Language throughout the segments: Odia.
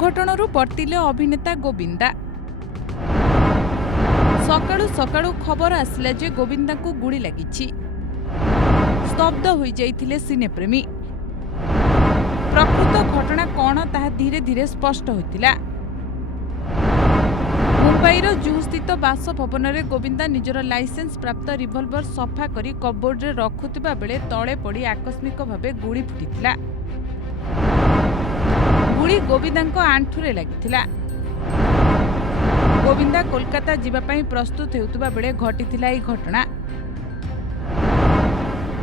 ଅଘଟଣରୁ ବର୍ତ୍ତିଲେ ଅଭିନେତା ଗୋବିନ୍ଦା। ସକାଳୁ ସକାଳୁ ଖବର ଆସିଲା ଯେ ଗୋବିନ୍ଦାଙ୍କୁ ଗୁଳି ଲାଗିଛି। ସ୍ତବ୍ଧ ହୋଇଯାଇଥିଲେ ସିନେପ୍ରେମୀ। ପ୍ରକୃତ ଘଟଣା କ'ଣ ତାହା ଧୀରେ ଧୀରେ ସ୍ପଷ୍ଟ ହୋଇଥିଲା। ମୁମ୍ବାଇର ଜୁହୁସ୍ଥିତ ବାସଭବନରେ ଗୋବିନ୍ଦା ନିଜର ଲାଇସେନ୍ସ ପ୍ରାପ୍ତ ରିଭଲଭର ସଫା କରି କବୋର୍ଡରେ ରଖୁଥିବା ବେଳେ ତଳେ ପଡ଼ି ଆକସ୍ମିକ ଭାବେ ଗୁଳି ଫୁଟିଥିଲା। ଗୁଳି ଗୋବିନ୍ଦାଙ୍କ ଆଣ୍ଠୁରେ ଲାଗିଥିଲା। ଗୋବିନ୍ଦା କୋଲକାତା ଯିବା ପାଇଁ ପ୍ରସ୍ତୁତ ହେଉଥିବା ବେଳେ ଘଟିଥିଲା ଏହି ଘଟଣା।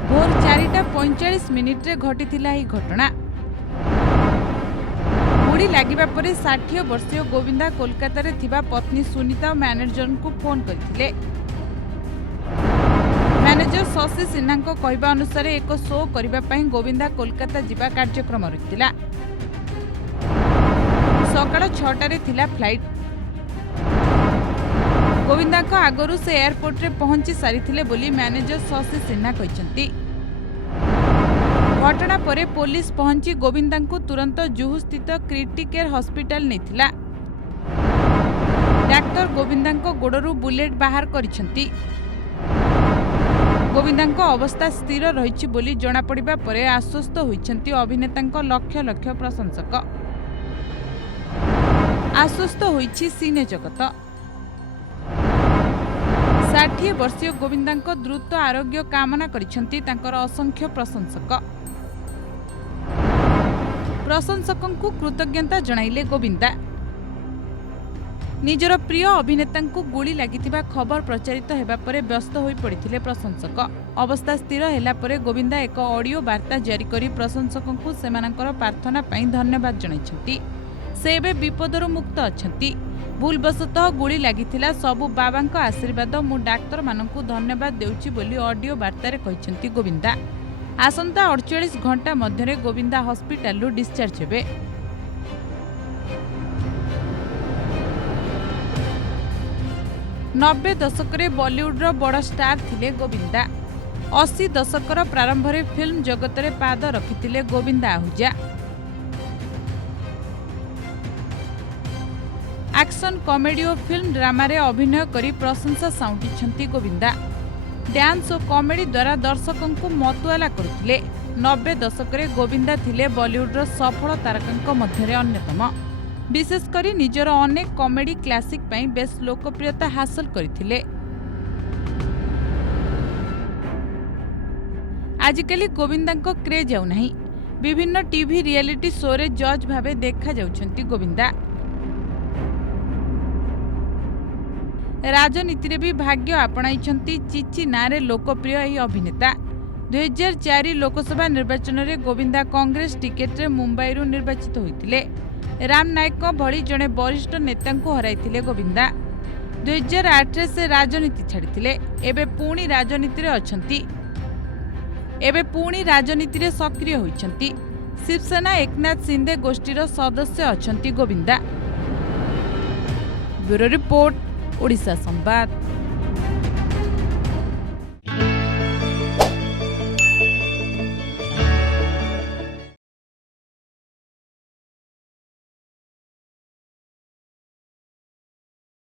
ଭୋର 4:45 ଘଟିଥିଲା ଏହି ଘଟଣା। ଗୁଳି ଲାଗିବା ପରେ 60 ବର୍ଷୀୟ ଗୋବିନ୍ଦା କୋଲକାତାରେ ଥିବା ପତ୍ନୀ ସୁନିତା ଓ ମ୍ୟାନେଜରଙ୍କୁ ଫୋନ୍ କରିଥିଲେ। ମ୍ୟାନେଜର ଶଶି ସିହ୍ନାଙ୍କ କହିବା ଅନୁସାରେ ଏକ ଶୋ କରିବା ପାଇଁ ଗୋବିନ୍ଦା କୋଲକାତା ଯିବା କାର୍ଯ୍ୟକ୍ରମ ରହିଥିଲା। ସକାଳ 6ଟାରେ ଥିଲା ଫ୍ଲାଇଟ୍। ଗୋବିନ୍ଦାଙ୍କ ଆଗରୁ ସେ ଏୟାରପୋର୍ଟରେ ପହଞ୍ଚି ସାରିଥିଲେ ବୋଲି ମ୍ୟାନେଜର ଶଶି ସିହ୍ନା କହିଛନ୍ତି। ଘଟଣା ପରେ ପୋଲିସ ପହଞ୍ଚି ଗୋବିନ୍ଦାଙ୍କୁ ତୁରନ୍ତ ଜୁହୁସ୍ଥିତ କ୍ରିଟିକେୟାର ହସ୍ପିଟାଲ ନେଇଥିଲା। ଡାକ୍ତର ଗୋବିନ୍ଦାଙ୍କ ଗୋଡ଼ରୁ ବୁଲେଟ୍ ବାହାର କରିଛନ୍ତି। ଗୋବିନ୍ଦାଙ୍କ ଅବସ୍ଥା ସ୍ଥିର ରହିଛି ବୋଲି ଜଣାପଡ଼ିବା ପରେ ଆଶ୍ୱସ୍ତ ହୋଇଛନ୍ତି ଅଭିନେତାଙ୍କ ଲକ୍ଷ ଲକ୍ଷ ପ୍ରଶଂସକ। ଆଶ୍ୱସ୍ତ ହୋଇଛି ସିନେ ଜଗତ। 60 ବର୍ଷୀୟ ଗୋବିନ୍ଦାଙ୍କ ଦ୍ରୁତ ଆରୋଗ୍ୟ କାମନା କରିଛନ୍ତି ତାଙ୍କର ଅସଂଖ୍ୟ ପ୍ରଶଂସକ। ପ୍ରଶଂସକଙ୍କୁ କୃତଜ୍ଞତା ଜଣାଇଲେ ଗୋବିନ୍ଦା। ନିଜର ପ୍ରିୟ ଅଭିନେତାଙ୍କୁ ଗୁଳି ଲାଗିଥିବା ଖବର ପ୍ରଚାରିତ ହେବା ପରେ ବ୍ୟସ୍ତ ହୋଇପଡ଼ିଥିଲେ ପ୍ରଶଂସକ। ଅବସ୍ଥା ସ୍ଥିର ହେଲା ପରେ ଗୋବିନ୍ଦା ଏକ ଅଡିଓ ବାର୍ତ୍ତା ଜାରି କରି ପ୍ରଶଂସକଙ୍କୁ ସେମାନଙ୍କର ପ୍ରାର୍ଥନା ପାଇଁ ଧନ୍ୟବାଦ ଜଣାଇଛନ୍ତି। ସେ ଏବେ ବିପଦରୁ ମୁକ୍ତ ଅଛନ୍ତି। ଭୁଲବଶତଃ ଗୁଳି ଲାଗିଥିଲା। ସବୁ ବାବାଙ୍କ ଆଶୀର୍ବାଦ। ମୁଁ ଡାକ୍ତରମାନଙ୍କୁ ଧନ୍ୟବାଦ ଦେଉଛି ବୋଲି ଅଡିଓ ବାର୍ତ୍ତାରେ କହିଛନ୍ତି ଗୋବିନ୍ଦା। ଆସନ୍ତା 48 ଘଣ୍ଟା ମଧ୍ୟରେ ଗୋବିନ୍ଦା ହସ୍ପିଟାଲରୁ ଡିସଚାର୍ଜ ହେବେ। 90 ଦଶକରେ ବଲିଉଡର ବଡ଼ ଷ୍ଟାର ଥିଲେ ଗୋବିନ୍ଦା। 80 ଦଶକର ପ୍ରାରମ୍ଭରେ ଫିଲ୍ମ ଜଗତରେ ପାଦ ରଖିଥିଲେ ଗୋବିନ୍ଦା ଆହୁଜା। ଆକ୍ସନ, କମେଡି ଓ ଫିଲ୍ମ ଡ୍ରାମାରେ ଅଭିନୟ କରି ପ୍ରଶଂସା ସାଉଣ୍ଟିଛନ୍ତି ଗୋବିନ୍ଦା। ଡ୍ୟାନ୍ସ ଓ କମେଡି ଦ୍ୱାରା ଦର୍ଶକଙ୍କୁ ମତୁଆଲା କରୁଥିଲେ। 90 ଦଶକରେ ଗୋବିନ୍ଦା ଥିଲେ ବଲିଉଡର ସଫଳ ତାରକାଙ୍କ ମଧ୍ୟରେ ଅନ୍ୟତମ। ବିଶେଷ କରି ନିଜର ଅନେକ କମେଡି କ୍ଲାସିକ୍ ପାଇଁ ବେଶ୍ ଲୋକପ୍ରିୟତା ହାସଲ କରିଥିଲେ। ଆଜିକାଲି ଗୋବିନ୍ଦାଙ୍କ କ୍ରେଜ୍ ଆଉ ନାହିଁ। ବିଭିନ୍ନ ଟିଭି ରିଆଲିଟି ଶୋରେ ଜଜ୍ ଭାବେ ଦେଖାଯାଉଛନ୍ତି ଗୋବିନ୍ଦା। ରାଜନୀତିରେ ବି ଭାଗ୍ୟ ଆପଣାଇଛନ୍ତି ଚିଚି ନାଁରେ ଲୋକପ୍ରିୟ ଏହି ଅଭିନେତା। 2004 ଲୋକସଭା ନିର୍ବାଚନରେ ଗୋବିନ୍ଦା କଂଗ୍ରେସ ଟିକେଟରେ ମୁମ୍ବାଇରୁ ନିର୍ବାଚିତ ହୋଇଥିଲେ। ରାମ ନାୟକଙ୍କ ଭଳି ଜଣେ ବରିଷ୍ଠ ନେତାଙ୍କୁ ହରାଇଥିଲେ ଗୋବିନ୍ଦା। 2008ରେ ସେ ରାଜନୀତି ଛାଡ଼ିଥିଲେ। ଏବେ ପୁଣି ରାଜନୀତିରେ ସକ୍ରିୟ ହୋଇଛନ୍ତି। ଶିବସେନା ଏକନାଥ ସିନ୍ଦେ ଗୋଷ୍ଠୀର ସଦସ୍ୟ ଅଛନ୍ତି ଗୋବିନ୍ଦା। ବ୍ୟୁରୋ ରିପୋର୍ଟ, ଓଡ଼ିଶା ସମ୍ବାଦ।